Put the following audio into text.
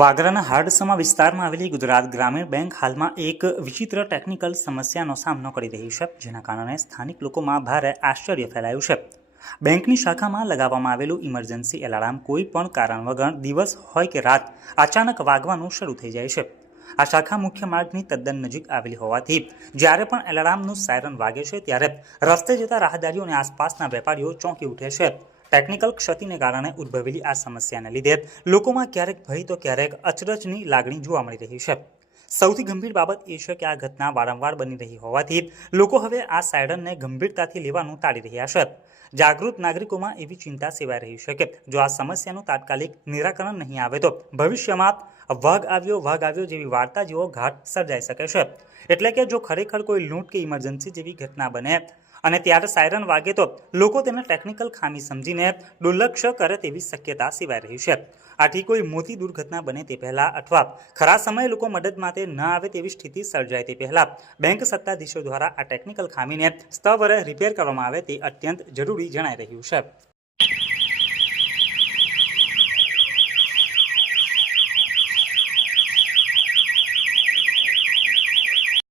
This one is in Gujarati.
વાગરાના હાડસમા વિસ્તારમાં આવેલી ગુજરાત ગ્રામીણ બેંક હાલમાં એક વિચિત્ર ટેકનિકલ સમસ્યાનો સામનો કરી રહી છે, જેના કારણે સ્થાનિક લોકોમાં ભારે આશ્ચર્ય ફેલાયું છે. બેંકની શાખામાં લગાવવામાં આવેલું ઇમરજન્સી એલાર્મ કોઈ પણ કારણ વગર દિવસ હોય કે રાત અચાનક વાગવાનું શરૂ થઈ જાય છે. આ શાખા મુખ્ય માર્ગની તદ્દન નજીક આવેલી હોવાથી જ્યારે પણ એલાર્મનું સાયરન વાગે છે ત્યારે રસ્તે જતા રાહદારીઓ અને આસપાસના વેપારીઓ ચોંકી ઉઠે છે. ટેકનિકલ ક્ષતિને કારણે ઉદ્ભવેલી આ સમસ્યાને લીધે લોકોમાં ક્યારેક ભય તો ક્યારેક અચરજની લાગણી જોવા મળી રહી છે. સૌથી ગંભીર બાબત એ છે કે આ ઘટના વારંવાર બની રહી હોવાથી લોકો હવે આ સાયરનને ગંભીરતાથી લેવાનું ટાળી રહ્યા છે. જાગૃત નાગરિકોમાં એવી ચિંતા સેવાઈ રહી છે કે જો આ સમસ્યાનું તાત્કાલિક નિરાકરણ નહીં આવે તો ભવિષ્યમાં વાઘ આવ્યો જેવી વાર્તા જેવો ઘાટ સર્જાઈ શકે છે. એટલે કે જો ખરેખર કોઈ લૂંટ કે ઇમરજન્સી જેવી ઘટના બને અને ત્યારે સાયરન વાગે તો લોકો તેને ટેકનિકલ ખામી સમજીને દુર્લક્ષ કરે તેવી શક્યતા સેવાઈ રહી છે. આથી કોઈ મોટી દુર્ઘટના બને તે પહેલાં અથવા ખરા સમયે લોકો મદદ માટે ન આવે તેવી સ્થિતિ સર્જાય તે પહેલાં બેંક સત્તાધીશો દ્વારા આ ટેકનિકલ ખામીને સ્તવરે રિપેર કરવામાં આવે તે અત્યંત જરૂરી જણાઈ રહ્યું છે.